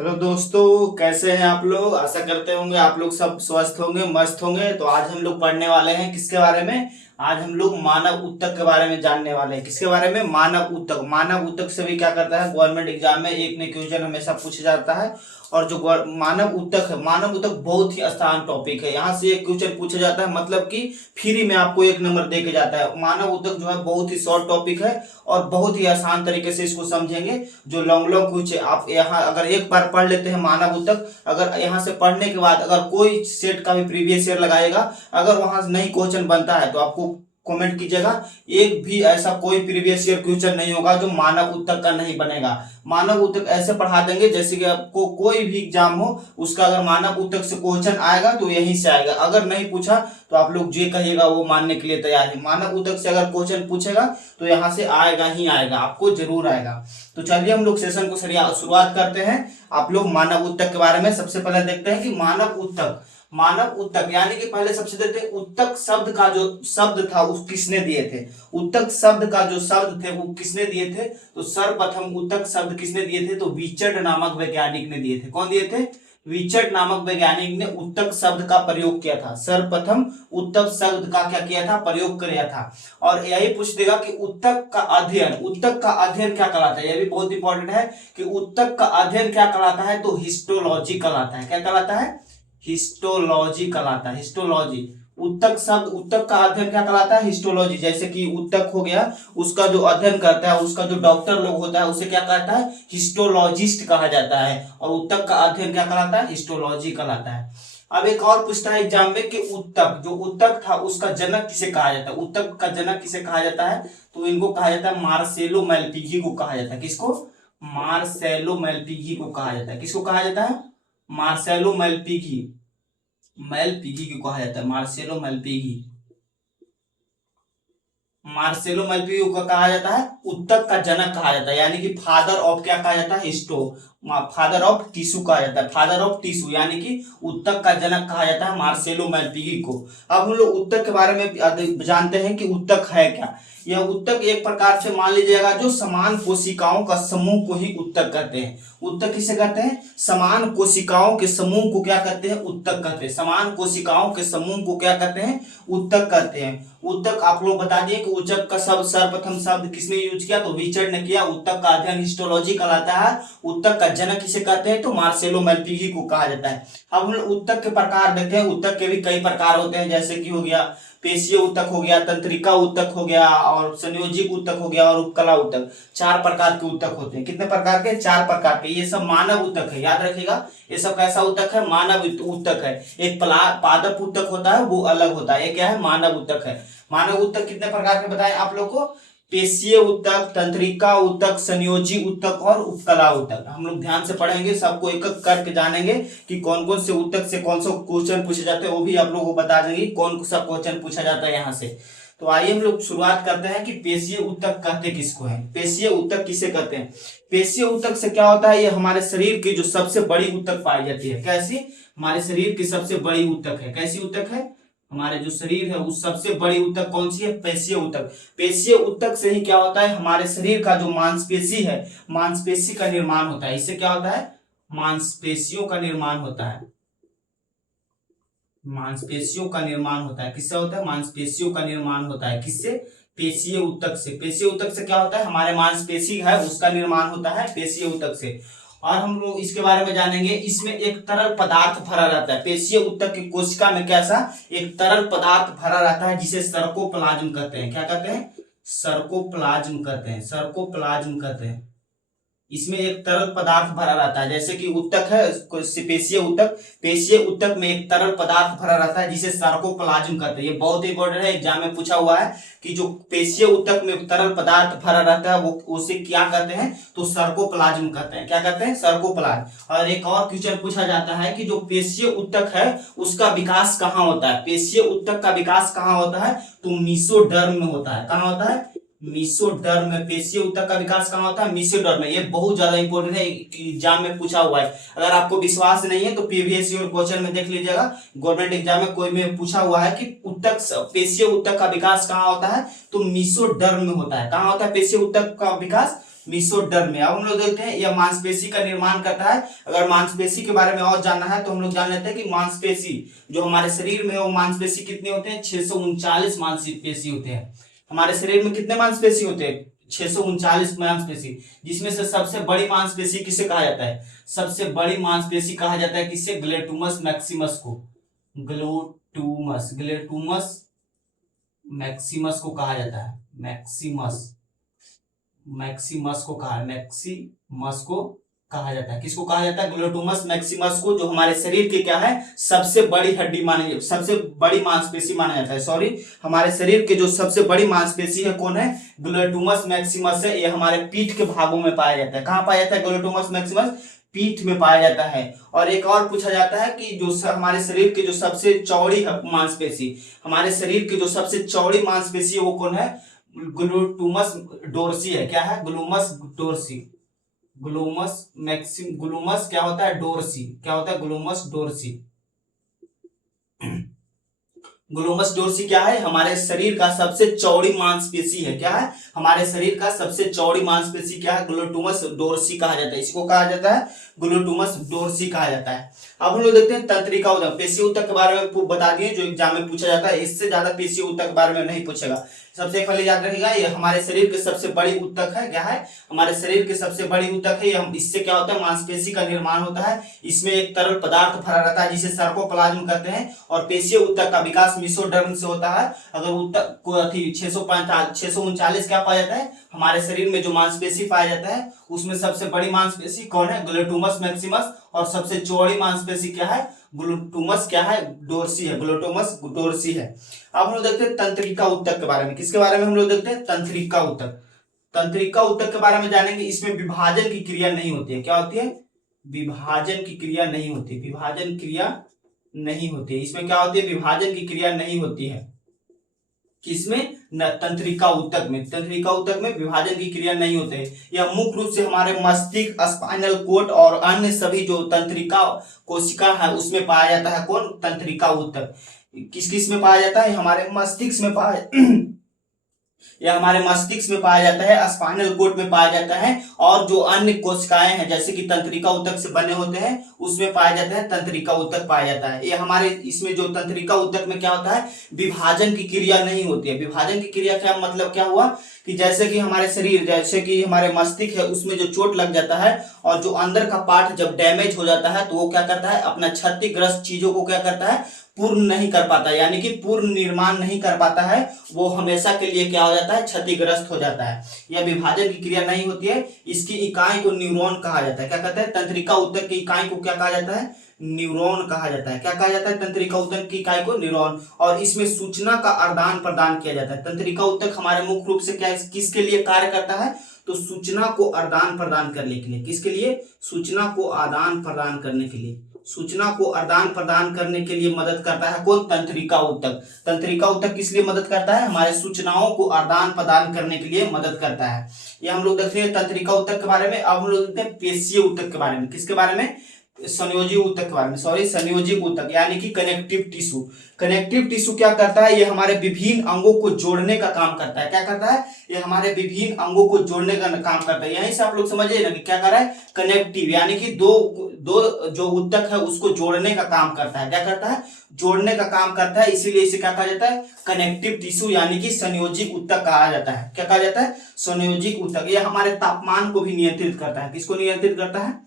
Hello दोस्तों, कैसे हैं आप लोग। आशा करते होंगे आप लोग सब स्वस्थ होंगे, मस्त होंगे। तो आज हम लोग पढ़ने वाले हैं किसके बारे में। आज हम लोग मानव ऊतक के बारे में जानने वाले हैं। किसके बारे में? मानव ऊतक। मानव ऊतक से भी क्या करता है, गवर्नमेंट एग्जाम में एक न क्वेश्चन हमेशा पूछा जाता है। और जो मानव ऊतक है, मानव ऊतक बहुत ही आसान टॉपिक है। यहाँ से एक क्वेश्चन पूछा जाता है, मतलब कि फ्री में आपको एक नंबर दे के जाता है। मानव ऊतक जो है बहुत ही शॉर्ट टॉपिक है और बहुत ही आसान तरीके से इसको समझेंगे। जो लॉन्ग लॉन्ग कुछ आप यहाँ अगर एक बार पढ़ लेते हैं मानव ऊतक, अगर यहाँ से पढ़ने के बाद अगर कोई सेट का भी प्रीवियस ईयर लगाएगा, अगर वहां से नहीं क्वेश्चन बनता है तो आपको कमेंट कीजिएगा। एक भी ऐसा कोई प्रीवियस ईयर क्वेश्चन नहीं होगा जो मानव ऊतक का नहीं बनेगा। मानव ऊतक ऐसे पढ़ा देंगे जैसे कि आपको कोई भी एग्जाम हो, उसका अगर मानव ऊतक से क्वेश्चन आएगा तो यहीं से आएगा। अगर नहीं पूछा तो आप लोग जो कहिएगा वो मानने के लिए तैयार है। मानव ऊतक से अगर क्वेश्चन पूछेगा तो यहाँ से आएगा ही आएगा, आपको जरूर आएगा। तो चलिए हम लोग सेशन को शुरुआत करते हैं। आप लोग मानव ऊतक के बारे में सबसे पहले देखते हैं कि मानव ऊतक। मानव ऊतक यानी कि पहले सबसे देखते हैं ऊतक शब्द का जो शब्द था उस किसने दिए थे। ऊतक शब्द का जो शब्द थे वो किसने दिए थे? तो सर्वप्रथम ऊतक शब्द किसने दिए थे? तो विचर्ड नामक वैज्ञानिक ने दिए थे। कौन दिए थे? विचर्ड नामक वैज्ञानिक ने ऊतक शब्द का प्रयोग किया था। सर्वप्रथम ऊतक शब्द का क्या किया था? प्रयोग किया था। और यही पूछ देगा कि ऊतक का अध्ययन, ऊतक का अध्ययन क्या कहलाता है। यह भी बहुत इंपॉर्टेंट है कि ऊतक का अध्ययन क्या कहलाता है। तो हिस्टोलॉजी कहलाता है। क्या कहलाता है? हिस्टोलॉजी कहलाता है। हिस्टोलॉजी। ऊतक शब्द, ऊतक का अध्ययन क्या कहलाता है? हिस्टोलॉजी। जैसे कि ऊतक हो गया, उसका जो अध्ययन करता है, उसका जो डॉक्टर लोग होता है उसे क्या कहता है? हिस्टोलॉजिस्ट कहा जाता है। और ऊतक का अध्ययन क्या कहलाता है? हिस्टोलॉजी कहलाता है। अब एक और पूछता है एग्जाम में कि ऊतक, जो ऊतक था उसका जनक किसे कहा जाता है। ऊतक का जनक किसे कहा जाता है? तो इनको कहा जाता है मार्सेलो मेलपिगी को कहा जाता है। किसको? मार्सेलो मेलपिगी को कहा जाता है। किसको कहा जाता है? Marcelo Malpighi. मेलपिगी को कहा जाता है। Marcelo Malpighi. मार्सेलो मेलपिगी को कहा जाता है ऊतक का जनक कहा जाता है। यानी कि फादर ऑफ क्या कहा जाता है? हिस्टो, फादर ऑफ टिश्यू कहा जाता है। फादर ऑफ टिश्यू यानी कि ऊतक का जनक कहा जाता है मार्सेलो मेलपिगी को। अब हम लोग ऊतक के बारे में जानते हैं कि ऊतक है क्या। यह ऊतक एक प्रकार से मान लीजिएगा जो समान कोशिकाओं का समूह को ही ऊतक कहते हैं। ऊतक किसे कहते हैं? समान कोशिकाओं के समूह को क्या कहते हैं? ऊतक कहते हैं। समान कोशिकाओं के समूह को क्या कहते हैं? ऊतक कहते हैं। ऊतक आप लोग बता दिए कि ऊतक का शब्द सर्वप्रथम शब्द किसने यूज किया? तो विचर्ड ने किया। ऊतक का अध्ययन हिस्टोलॉजी कहलाता है। ऊतक का जनक किसे कहते हैं? तो मार्सेलो मेलपिगी को कहा जाता है। अब हम लोग ऊतक के प्रकार देखते हैं। ऊतक के भी कई प्रकार होते हैं, जैसे कि हो गया पेशीय ऊतक, हो गया तंत्रिका ऊतक, हो गया और संयोजिक ऊतक, हो गया और उपकला ऊतक। 4 प्रकार के ऊतक होते हैं। कितने प्रकार के? 4 प्रकार के। ये सब मानव ऊतक है, याद रखिएगा। ये सब कैसा ऊतक है? मानव ऊतक है। एक पादप ऊतक होता है, वो अलग होता है। ये क्या है? मानव ऊतक है। मानव ऊतक कितने प्रकार के बताएं आप लोग को? पेशीय ऊतक, तंत्रिका ऊतक, संयोजी ऊतक और उपकला ऊतक। हम लोग ध्यान से पढ़ेंगे, सबको एक एक करके जानेंगे कि कौन कौन से ऊतक से कौन सा क्वेश्चन पूछे जाते हैं। वो भी आप लोगों को बता देंगे कौन सा क्वेश्चन पूछा जाता है यहाँ से। तो आइए हम लोग शुरुआत करते हैं कि पेशीय ऊतक कहते किसको है। पेशीय ऊतक किसे कहते हैं? पेशीय ऊतक से क्या होता है? ये हमारे शरीर की जो सबसे बड़ी ऊतक पाई जाती है। कैसी? हमारे शरीर की सबसे बड़ी ऊतक है। कैसी ऊतक है? हमारे जो शरीर है उस सबसे बड़ी ऊतक कौन सी है? पेशीय ऊतक। पेशीय ऊतक से ही क्या होता है? हमारे शरीर का जो मांसपेशी है, मांसपेशी का निर्माण होता है। इससे क्या होता है? मांसपेशियों का निर्माण होता है। मांसपेशियों का निर्माण होता है। किससे होता है? मांसपेशियों का निर्माण होता है। किससे? पेशीय ऊतक से। पेशीय ऊतक से क्या होता है? हमारे मांसपेशी है उसका निर्माण होता है पेशीय ऊतक से। और हम लोग इसके बारे में जानेंगे। इसमें एक तरल पदार्थ भरा रहता है। पेशीय ऊतक की कोशिका में कैसा एक तरल पदार्थ भरा रहता है जिसे सर्कोप्लाज्म कहते हैं। क्या कहते हैं? सर्कोप्लाज्म कहते हैं। सर्कोप्लाज्म कहते हैं। इसमें एक तरल पदार्थ भरा रहता है। जैसे कि ऊतक है पेशीय ऊतक, पेशीय ऊतक में एक तरल पदार्थ भरा रहता है जिसे सार्कोप्लाज्म कहते हैं। ये बहुत इंपॉर्टेंट है, एग्जाम में पूछा हुआ है कि जो पेशीय ऊतक में तरल पदार्थ भरा रहता है वो उसे क्या कहते हैं? तो सार्कोप्लाज्म कहते हैं। क्या कहते हैं? सार्कोप्लाज्म। और एक और क्वेश्चन पूछा जाता है कि जो पेशीय ऊतक है उसका विकास कहाँ होता है? पेशीय ऊतक का विकास कहाँ होता है? तो मीसोडर्म में होता है। कहाँ होता है? मीसोडर्म में पेशीय ऊतक का विकास कहाँ होता है? मीसोडर्म में। ये बहुत ज्यादा इंपॉर्टेंट है, एग्जाम में पूछा हुआ है। अगर आपको विश्वास नहीं है तो पीवीएससी और क्वेश्चन में देख लीजिएगा, गवर्नमेंट एग्जाम में कोई में पूछा हुआ है कि ऊतक, पेशीय ऊतक का विकास कहाँ होता है, तो मीसोडर्म में होता है। कहाँ होता है पेशीय ऊतक का विकास? मीसोडर्म में। अब हम लोग देखते हैं यह मांसपेशी का निर्माण करता है। अगर मांसपेशी के बारे में और जानना है तो हम लोग जान लेते हैं कि मांसपेशी जो हमारे शरीर में है वो मांसपेशी कितने होते हैं? 639 मांसपेशी होते हैं। हमारे शरीर में कितने मांसपेशी होते हैं? 639 मांसपेशी, जिसमें से सबसे बड़ी मांसपेशी किसे कहा जाता है? सबसे बड़ी मांसपेशी कहा जाता है किसे? ग्लैटुमस मैक्सिमस को। ग्लैटुमस, ग्लैटुमस मैक्सिमस को कहा जाता है। मैक्सिमस, मैक्सिमस को कहा, मैक्सिमस को कहा जाता है। किसको कहा जाता है? ग्लैटुमस मैक्सिमस को, जो हमारे शरीर के क्या है? सबसे बड़ी हड्डी मानी, सबसे बड़ी मांसपेशी माना जाता है। सॉरी, हमारे शरीर के जो सबसे बड़ी मांसपेशी है कौन है? ग्लैटुमस मैक्सिमस है। ये हमारे पीठ के भागों में पाया जाता है। कहाँ पाया जाता है ग्लैटुमस मैक्सिमस? पीठ में पाया जाता है। और एक और पूछा जाता है कि जो हमारे शरीर की जो सबसे चौड़ी मांसपेशी, हमारे शरीर की जो सबसे चौड़ी मांसपेशी है वो कौन है? ग्लूटुमस डोर्सी है। क्या है? ग्लूमस डोर्सी, ग्लूमस मैक्सिम, ग्लूमस क्या होता है? डोर्सी। क्या होता है? ग्लूमस डोर्सी। ग्लूमस डोर्सी क्या है? हमारे शरीर का सबसे चौड़ी मांसपेशी है। क्या है? हमारे शरीर का सबसे चौड़ी मांसपेशी क्या है? ग्लूटुमस डोर्सी कहा जाता है। इसको कहा जाता है ग्लूटुमस डोर्सी कहा जाता है। अब हम लोग देखते हैं तंत्रिका ऊतक। पेशीय ऊतक के बारे में बता दिए जो एग्जाम में पूछा जाता है, इससे ज्यादा पेशीय ऊतक के बारे में नहीं पूछेगा। सबसे पहले याद रखिएगा, ये हमारे शरीर के सबसे बड़ी ऊतक है। क्या है? हमारे शरीर के सबसे बड़ी ऊतक है। हम इससे क्या होता है? मांसपेशी का निर्माण होता है। इसमें एक तरल पदार्थ भरा रहता है जिसे सर्कोप्लाज्म कहते हैं। और पेशीय ऊतक का विकास मीसोडर्म से होता है। अगर ऊतक को 639 क्या पाया जाता है? हमारे शरीर में जो मांसपेशी पाया जाता है उसमें सबसे बड़ी मांसपेशी कौन है? ग्लूटुमस मैक्सिमस। और सबसे चौड़ी मांसपेशी क्या है? ग्लूटुमस क्या है? डोर्सी है। ग्लूटुमस डोर्सी है। अब हम लोग देखते हैं तंत्रिका ऊतक के बारे में। किसके बारे में हम लोग देखते हैं? तंत्रिका ऊतक। तंत्रिका ऊतक के बारे में जानेंगे। इसमें विभाजन की क्रिया नहीं होती है। क्या होती है? विभाजन की क्रिया नहीं होती। विभाजन क्रिया नहीं होती है। इसमें क्या होती है? विभाजन की क्रिया नहीं होती है। किसमें? तंत्रिका ऊतक में। तंत्रिका ऊतक में विभाजन की क्रिया नहीं होते है। यह मुख्य रूप से हमारे मस्तिष्क, स्पाइनल कोर्ड और अन्य सभी जो तंत्रिका कोशिका है उसमें पाया जाता है। कौन? तंत्रिका ऊतक। किस किस में पाया जाता है? हमारे मस्तिष्क में पाया यह हमारे मस्तिष्क में पाया जाता है, स्पाइनल कोर्ड में पाया जाता है, और जो अन्य कोशिकाएं हैं जैसे कि तंत्रिका ऊतक से बने होते हैं उसमें पाया जाता है। तंत्रिका ऊतक पाया जाता है। ये हमारे इसमें जो तंत्रिका ऊतक में क्या होता है? विभाजन की क्रिया नहीं होती है। विभाजन की क्रिया क्या मतलब क्या हुआ कि जैसे कि हमारे शरीर, जैसे कि हमारे मस्तिष्क है उसमें जो चोट लग जाता है और जो अंदर का पार्ट जब डैमेज हो जाता है तो वो क्या करता है? अपना क्षतिग्रस्त चीजों को क्या करता है? पूर्ण नहीं कर पाता, यानी कि पूर्ण निर्माण नहीं कर पाता है। वो हमेशा के लिए क्या हो जाता है? क्षतिग्रस्त हो जाता है। यह विभाजन की क्रिया नहीं होती है। इसकी इकाई को न्यूरॉन कहा जाता है। क्या कहते हैं? तंत्रिका ऊतक की इकाई को क्या कहा जाता है? न्यूरॉन कहा जाता है। क्या कहा जाता है? तंत्रिका ऊतक की इकाई को न्यूरॉन। और इसमें सूचना का आदान प्रदान किया जाता है। तंत्रिका ऊतक हमारे मुख्य रूप से क्या किसके लिए कार्य करता है? तो सूचना को आदान प्रदान करने के लिए। किसके लिए? सूचना को आदान प्रदान करने के लिए। सूचना को आदान प्रदान करने के लिए मदद करता है कौन? तंत्रिका ऊतक। तंत्रिका ऊतक किस लिए मदद करता है? हमारे सूचनाओं को आदान प्रदान करने के लिए मदद करता है। ये हम लोग देखते हैं तंत्रिका ऊतक के बारे में। अब हम लोग देखते हैं पेशीय ऊतक के बारे में। किसके बारे में? संयोजी ऊतक के बारे में। सॉरी, संयोजी ऊतक यानी कि कनेक्टिव टिश्यू। कनेक्टिव टिश्यू क्या करता है? ये हमारे विभिन्न अंगों को जोड़ने का काम करता है। क्या करता है? ये हमारे विभिन्न अंगों को जोड़ने का काम करता है। यहीं से आप लोग समझिए ना कि क्या कर रहा है? कनेक्टिव यानी कि दो जो ऊतक है उसको जोड़ने का काम करता है। क्या करता है? जोड़ने का काम करता है। इसीलिए इसे क्या कहा जाता है? कनेक्टिव टिश्यू यानी कि संयोजी ऊतक कहा जाता है। क्या कहा जाता है? संयोजी ऊतक। यह हमारे तापमान को भी नियंत्रित करता है। किसको नियंत्रित करता है?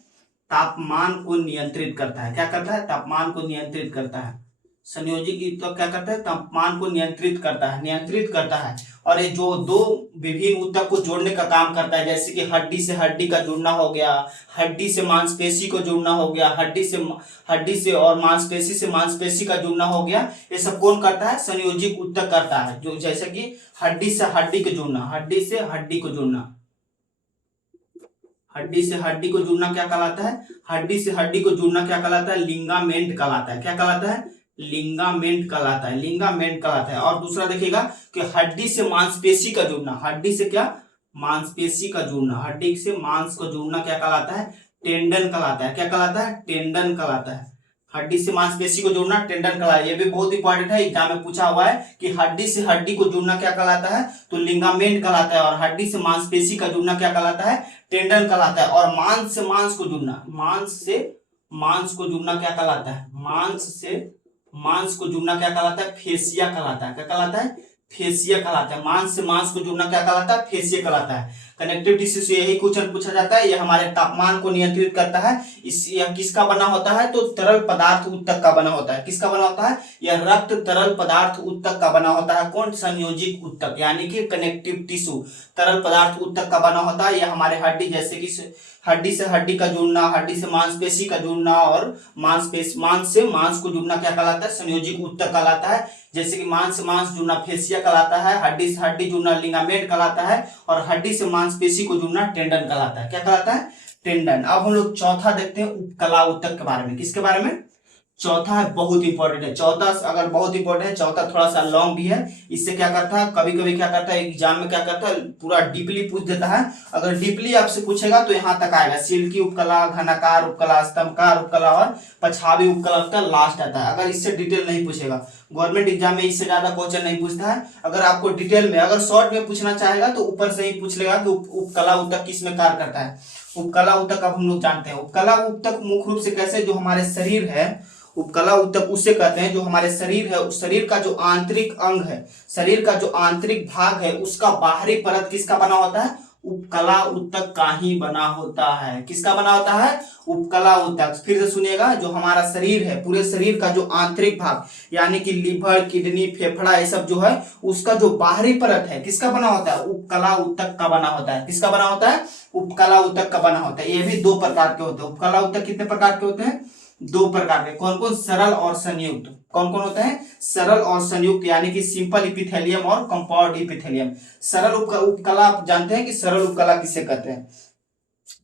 तापमान को नियंत्रित करता है। क्या करता है? तापमान को नियंत्रित करता है। संयोजी ऊतक क्या करता है? तापमान को नियंत्रित करता है, नियंत्रित करता है। और ये जो दो विभिन्न ऊतक को जोड़ने का काम करता है, जैसे कि हड्डी से हड्डी का जुड़ना हो गया, हड्डी से मांसपेशी को जुड़ना हो गया, हड्डी से और मांसपेशी से मांसपेशी का जुड़ना हो गया, ये सब कौन करता है? संयोजी ऊतक करता है। जो जैसे कि हड्डी से हड्डी को जुड़ना, हड्डी से हड्डी को जुड़ना, हड्डी से हड्डी को जुड़ना क्या कहलाता है? हड्डी से हड्डी को जुड़ना क्या कहलाता है? लिगामेंट कहलाता है। क्या कहलाता है? लिगामेंट कहलाता है, लिगामेंट कहलाता है। और दूसरा देखिएगा कि हड्डी से मांसपेशी का जुड़ना, हड्डी से क्या, मांसपेशी का जुड़ना, हड्डी से मांस का जुड़ना क्या कहलाता है, टेंडन कहलाता है। क्या कहलाता है, टेंडन कहलाता है। हड्डी से मांसपेशी को जुड़ना टेंडन कहलाता है। ये भी बहुत इंपॉर्टेंट है, एग्जाम में पूछा हुआ है कि हड्डी से हड्डी को जुड़ना क्या कहलाता है, तो लिगामेंट कहलाता है। और हड्डी से मांसपेशी का जुड़ना क्या कहलाता है, टेंडन कहलाता है। और मांस से मांस को जुड़ना, मांस से मांस को जुड़ना क्या कहलाता है, मांस से मांस को जुड़ना क्या कहलाता है, फेसिया कहलाता है। क्या कहलाता है, फेसिया कहलाता है। मांस से मांस को जुड़ना क्या कहलाता है, फेसिया कहलाता है। कनेक्टिव टिश्यू से यही क्वेश्चन पूछा जाता है। यह हमारे तापमान को नियंत्रित करता है। यह किसका बना होता है, तो तरल पदार्थ उत्तक का बना होता है। किसका बना होता है, यह रक्त तरल पदार्थ उत्तक का बना होता है। कौन, संयोजिक उत्तक, यानी कि कनेक्टिव टिश्यू तरल पदार्थ उत्तक का बना होता है। यह हमारे हड्डी, जैसे कि हड्डी से हड्डी का जुड़ना, हड्डी से मांसपेशी का जुड़ना और मांस से मांस को जुड़ना क्या कहलाता है, संयोजिक उत्तक कहलाता है। जैसे कि मांस से मांस जुड़ना फेसिया कहलाता है, हड्डी से हड्डी जुड़ना लिगामेंट कहलाता है, और हड्डी से मांसपेशी को जुड़ना टेंडन कहलाता है। क्या कहलाता है, टेंडन। अब हम लोग चौथा देखते हैं उपकला उत्तक के बारे में। किसके बारे में, चौथा है, बहुत इंपॉर्टेंट है। चौथा अगर बहुत इंपॉर्टेंट है, चौथा थोड़ा सा लॉन्ग भी है। इससे क्या करता है, कभी कभी क्या करता है एग्जाम में, क्या करता है पूरा डीपली पूछ देता है। अगर डीपली आपसे पूछेगा तो यहाँ तक आएगा, सिल्की उपकला, घनाकार उपकला, स्तंभकार उपकला और पछावी उपकला का लास्ट आता है। अगर इससे डिटेल नहीं पूछेगा, गवर्नमेंट एग्जाम में इससे ज्यादा क्वेश्चन नहीं पूछता है। अगर आपको डिटेल में, अगर शॉर्ट में पूछना चाहेगा तो ऊपर से ही पूछ लेगा कि उपकला उत्तक किस में कार्य करता है। उपकला उत्तक अब हम लोग जानते हैं। उपकला उत्तक मुख्य रूप से कैसे, जो हमारे शरीर है, उपकला उत्तक उसे कहते हैं जो हमारे शरीर है, उस शरीर का जो आंतरिक अंग है, शरीर का जो आंतरिक भाग है, उसका बाहरी परत किसका बना होता है, उपकला उत्तक का ही बना होता है। किसका बना होता है, उपकला उत्तक। फिर से सुनिएगा, जो हमारा शरीर है, पूरे शरीर का जो आंतरिक भाग, यानी कि लीवर, किडनी, फेफड़ा, ये सब जो है, उसका जो बाहरी परत है किसका बना होता है, उपकला उत्तक का बना होता है। किसका बना होता है, उपकला उत्तक का बना होता है। ये भी दो प्रकार के होते हैं। उपकला उत्तक कितने प्रकार के होते हैं, दो प्रकार के। कौन कौन, सरल और संयुक्त। कौन कौन होते हैं, सरल और संयुक्त, यानी कि सिंपल इपिथेलियम और कंपाउंड इपिथेलियम। सरल उपकला आप जानते हैं कि सरल उपकला किसे कहते हैं,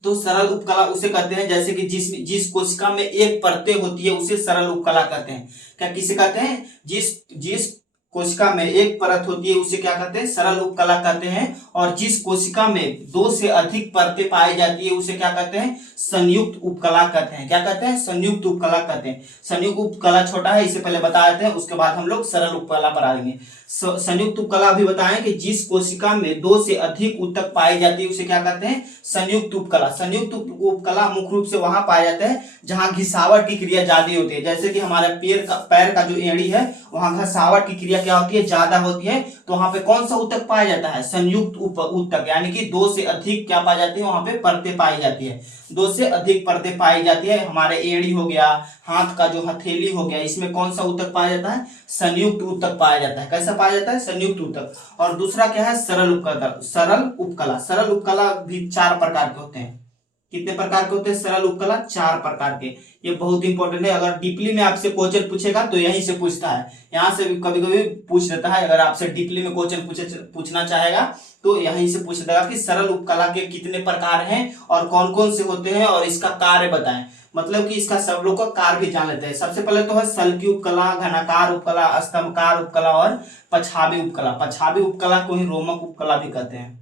तो सरल उपकला उसे कहते हैं जैसे कि जिस कोशिका में एक परतें होती है उसे सरल उपकला कहते हैं। क्या किसे कहते हैं, जिस कोशिका में एक परत होती है उसे क्या कहते हैं, सरल उपकला कहते हैं। और जिस कोशिका में दो से अधिक परतें पाई जाती है उसे क्या कहते हैं, संयुक्त उपकला कहते हैं। क्या कहते हैं, संयुक्त उपकला कहते हैं। संयुक्त उपकला छोटा है, इसे पहले बता देते हैं, उसके बाद हम लोग सरल उपकला पर आएंगे। संयुक्त उपकला भी बताएं कि जिस कोशिका में दो से अधिक उत्तक पाई जाती है उसे क्या कहते हैं, संयुक्त उपकला। संयुक्त उपकला मुख्य रूप से वहां पाए जाते हैं जहां घिसावट की क्रिया ज्यादा होती है। जैसे कि हमारे पैर का जो एड़ी है वहां घसावट की क्रिया क्या होती है, ज्यादा होती है, तो वहां पे कौन सा उत्तक पाया जाता है, संयुक्त उत्तक, यानी कि दो से अधिक क्या पाई जाती है, वहां पे परतें पाई जाती है, दो से अधिक परतें पाई जाती है। हमारे एड़ी हो गया, हाथ का जो हथेली हो गया, इसमें कौन सा उत्तक पाया जाता है, संयुक्त उत्तक पाया जाता है। कैसा पाया जाता है, संयुक्त उत्तक। और दूसरा क्या है, सरल उपकला। सरल उपकला, सरल उपकला भी चार प्रकार के होते हैं। कितने प्रकार के होते हैं, सरल उपकला चार प्रकार के। ये बहुत इंपॉर्टेंट है। अगर डीपली में आपसे क्वेश्चन पूछेगा तो यहीं से पूछता है, यहाँ से भी कभी कभी पूछ देता है। अगर आपसे डीपली में क्वेश्चन पूछना चाहेगा तो यहीं से पूछ देगा कि सरल उपकला के कितने प्रकार हैं और कौन कौन से होते हैं और इसका कार्य बताएं। मतलब कि इसका सब लोग का कार्य भी जान लेते हैं। सबसे पहले तो है सल्की उपकला, घनाकार उपकला, स्तंभकार उपकला और पछावी उपकला। पछावी उपकला को ही रोमक उपकला भी कहते हैं।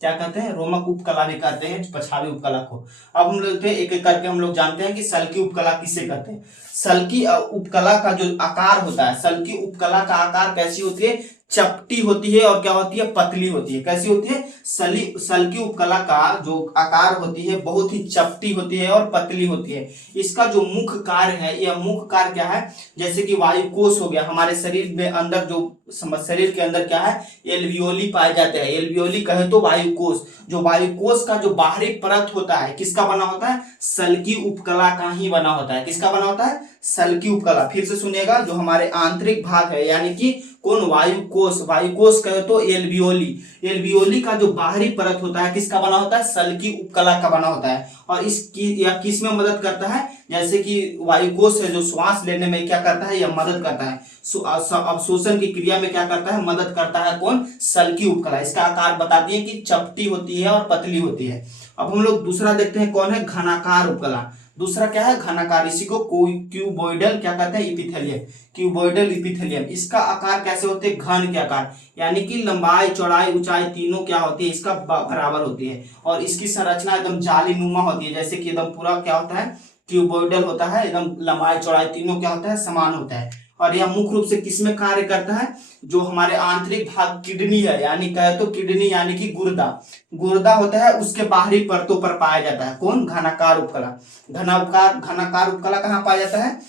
क्या कहते हैं, रोमक उपकला भी कहते हैं पछावी उपकला को। अब हम लोग एक एक करके हम लोग जानते हैं कि सल्की उपकला किसे कहते हैं। सल्की उपकला का जो आकार होता है, सल्की उपकला का आकार कैसी होती है, चपटी होती है और क्या होती है, पतली होती है। कैसी होती है, सल्की उपकला का जो आकार होती है बहुत ही चपटी होती है और पतली होती है। इसका जो मुख्य कार्य है, यह मुख्य कार्य क्या है, जैसे कि वायुकोष हो गया, हमारे शरीर में अंदर जो शरीर के अंदर क्या है, एल्वियोली पाए जाते हैं। एल्वियोली कहे तो वायुकोष, जो वायुकोष का जो बाहरी परत होता है किसका बना होता है, सल्की उपकला का ही बना होता है। किसका बना होता है, सल्की उपकला। फिर से सुनिएगा, जो हमारे आंतरिक भाग है, यानी कि कौन, वायुकोष। वायुकोष कहे तो एल्वियोली। एल्वियोली का जो बाहरी परत होता है किसका बना होता है, सल्की उपकला का बना होता है। और इसकी यह किस में मदद करता है, जैसे कि वायुकोष है जो श्वास लेने में क्या करता है, यह मदद करता है। अवशोषण की क्रिया में क्या करता है, मदद करता है कौन, सल्की उपकला। इसका आकार बता दिए कि चपटी होती है और पतली होती है। अब हम लोग दूसरा देखते हैं कौन है, घनाकार उपकला। दूसरा क्या है घनाकार, इसी को क्यूबोइडल क्या कहते हैं इपिथेलियम, क्यूबोइडल इपिथेलियम। इसका आकार कैसे होते हैं, घन के आकार, यानी कि लंबाई चौड़ाई ऊंचाई तीनों क्या होती है इसका बराबर होती है। और इसकी संरचना एकदम जालीनुमा होती है, जैसे कि एकदम पूरा क्या होता है क्यूबोइडल होता है, एकदम लंबाई चौड़ाई तीनों क्या होता है समान होता है। और यह मुख्य रूप से किसमें कार्य करता है, जो हमारे आंतरिक भाग किडनी है, यानी कहे तो किडनी यानी कि गुर्दा, गुर्दा होता है उसके बाहरी परतों पर पाया जाता है। कौन, घनाकार उपकला। घनाकार उपकला कहाँ पाया जाता है,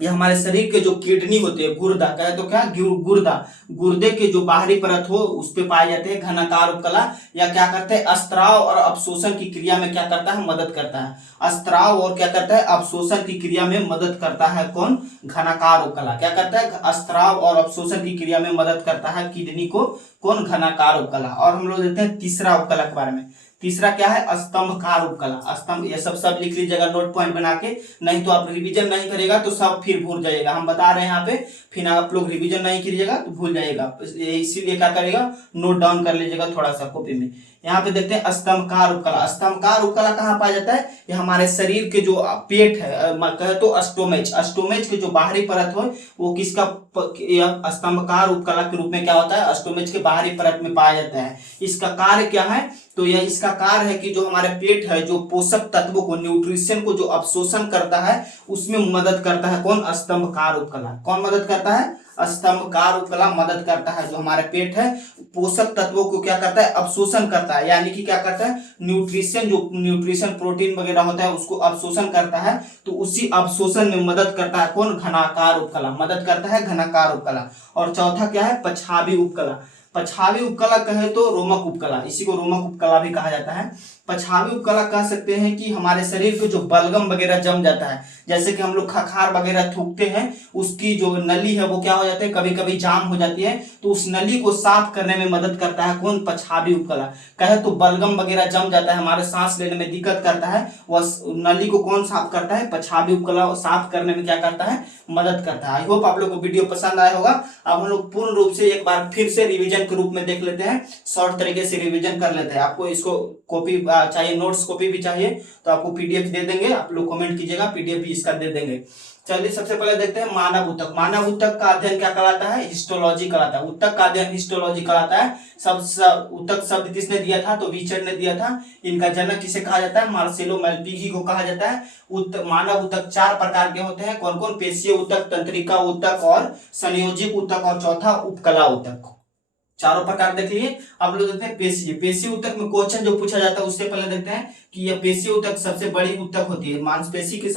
ये हमारे शरीर के जो किडनी होते हैं, गुर्दा कहे तो क्या गुर्दा, गुर्दे के जो बाहरी परत हो उस पे पाए जाते हैं घनाकार उपकला। या क्या करते हैं स्त्राव और अवशोषण की क्रिया में क्या करता है, मदद करता है। स्त्राव और क्या करता है अवशोषण की क्रिया में मदद करता है कौन, घनाकार उपकला। क्या करता है स्त्राव और अवशोषण की क्रिया में मदद करता है किडनी को, कौन, घनाकार उपकला। और हम लोग देखते हैं तीसरा उपकला के बारे में। तीसरा क्या है, स्तंभकार उपकला। स्तंभ, ये सब लिख लीजिएगा नोट पॉइंट बना के, नहीं तो आप रिवीजन नहीं करेगा तो सब फिर भूल जाइएगा। हम बता रहे हैं यहाँ पे, फिर आप लोग रिवीजन नहीं कीजिएगा तो भूल जाइएगा, इसीलिए क्या करेगा नोट डाउन कर लीजिएगा थोड़ा सा कॉपी में। यहाँ पे देखते हैं स्तंभकार उपकला। स्तंभकार उपकला कहाँ पाया जाता है, ये हमारे शरीर के जो पेट है कहे तो स्टोमेच, स्टोमेच के जो बाहरी परत हो वो किसका स्तंभकार उपकला के रूप में क्या होता है, स्टोमेच के बाहरी परत में पाया जाता है। इसका कार्य क्या है, तो यह इसका कार्य है कि जो हमारे पेट है जो पोषक तत्वों को, न्यूट्रिशन को जो अवशोषण करता है उसमें मदद करता है कौन, स्तंभकार उपकला। कौन मदद करता है, स्तंभकार उपकला मदद करता है। जो हमारे पेट है पोषक तत्वों को क्या करता है अवशोषण करता है, यानी कि क्या करता है न्यूट्रिशन, जो न्यूट्रिशन प्रोटीन वगैरह होता है उसको अवशोषण करता है, तो उसी अवशोषण में मदद करता है कौन, घनाकार उपकला, मदद करता है घनाकार उपकला। और चौथा क्या है, पछावी उपकला। पछावी उपकला कहे तो रोमक उपकला, इसी को रोमक उपकला भी कहा जाता है। पछावी उपकला कह सकते हैं कि हमारे शरीर को जो बलगम वगैरह जम जाता है, जैसे कि हम लोग खखार वगैरह थूकते हैं, उसकी जो नली है वो क्या हो जाती है कभी कभी जाम हो जाती है, तो उस नली को साफ करने में मदद करता है कौन, पछावी उपकला। कहे तो बलगम वगैरह जम जाता है, हमारे सांस लेने में दिक्कत करता है, वह नली को कौन साफ करता है, पछावी उपकला साफ करने में क्या करता है, मदद करता है। आई होप आप लोग को वीडियो पसंद आया होगा। अब हम लोग पूर्ण रूप से एक बार फिर से रिवीजन के रूप में देख लेते हैं, शॉर्ट तरीके से रिवीजन कर लेते हैं। आपको इसको कॉपी चाहिए, नोट्स कॉपी भी चाहिए तो आपको पीडीएफ दे देंगे, आप लोग कमेंट कीजिएगा, पीडीएफ भी इसका दे देंगे। चलिए सबसे पहले देखते हैं मानव ऊतक। मानव ऊतक का अध्ययन क्या कहलाता है, हिस्टोलॉजी कहलाता है। ऊतक का अध्ययन हिस्टोलॉजी कहलाता है। ऊतक शब्द किसने दिया था, तो विचर ने दिया था। इनका जनक किसे कहा जाता है, मार्सेलो मेल्पिगी को कहा जाता है। मानव ऊतक 4 प्रकार के होते हैं, कौन कौन, पेशीय ऊतक, तंत्रिका ऊतक और संयोजिक ऊतक, और चौथा उपकला ऊतक। चारों प्रकार देख लिए। अब लोग देखते हैं पेशीय। पेशीय ऊतक में क्वेश्चन जो पूछा जाता है उससे पहले देखते हैं कि यह पेशीय ऊतक सबसे बड़ी ऊतक होती है। मांसपेशी की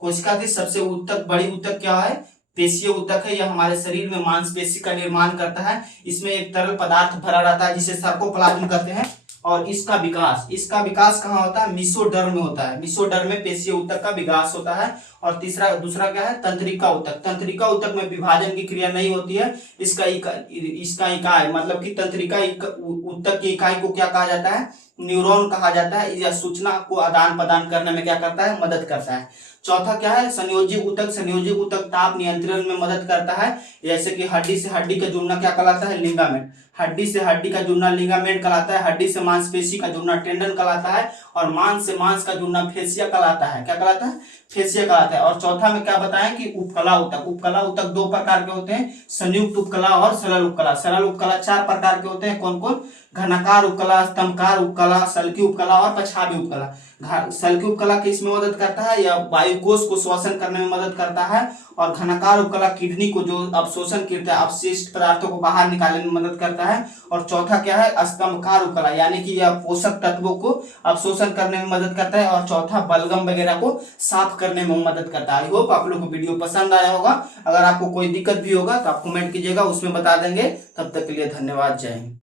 कोशिका की सबसे बड़ी ऊतक क्या है, पेशीय ऊतक है। यह हमारे शरीर में मांसपेशी का निर्माण करता है। इसमें एक तरल पदार्थ भरा रहता है जिसे सार्कोप्लाज्म कहते हैं। और इसका विकास कहाँ होता है, मीसोडर्म में होता है। मीसोडर्म में पेशीय ऊतक का विकास होता है। और दूसरा क्या है, तंत्रिका ऊतक। तंत्रिका ऊतक में विभाजन की क्रिया नहीं होती है। इसका इकाई मतलब कि तंत्रिका ऊतक की इकाई को क्या कहा जाता है, न्यूरॉन कहा जाता है। यह सूचना को आदान प्रदान करने में क्या करता है, मदद करता है। चौथा क्या है, संयोजी ऊतक। संयोजी ऊतक ताप नियंत्रण में मदद करता है। जैसे कि हड्डी से हड्डी का जुड़ना क्या कहलाता है, लिगामेंट। हड्डी से हड्डी का जुड़ना लिगामेंट कहलाता है। हड्डी से मांसपेशी का जुड़ना टेंडन कहलाता है। और मांस से मांस का जुड़ना फेसिया कहलाता है। क्या कहलाता है, फेसिया कहलाता है। और चौथा में क्या बताएं कि उपकला ऊतक। उपकला ऊतक 2 प्रकार के होते हैं, संयुक्त उपकला और सरल उपकला। सरल उपकला 4 प्रकार के होते हैं, कौन कौन, घनाकार उपकला, स्तंभकार उपकला, सल्की उपकला और पछावी उपकला। सल्की उपकला किसमें मदद करता है, या वायुकोश को श्वसन करने में मदद करता है। और घनाकार उपकला किडनी को जो अवशोषण करता है, अपशिष्ट पदार्थों को बाहर निकालने में मदद करता है। और चौथा क्या है, स्तंभकार उपकला, यानी कि यह पोषक तत्वों को अवशोषण करने में मदद करता है। और चौथा बलगम वगैरह को साफ करने में मदद करता है। आई होप आप लोग को वीडियो पसंद आया होगा। अगर आपको कोई दिक्कत भी होगा तो आप कमेंट कीजिएगा, उसमें बता देंगे। तब तक के लिए धन्यवाद, जय हिंद।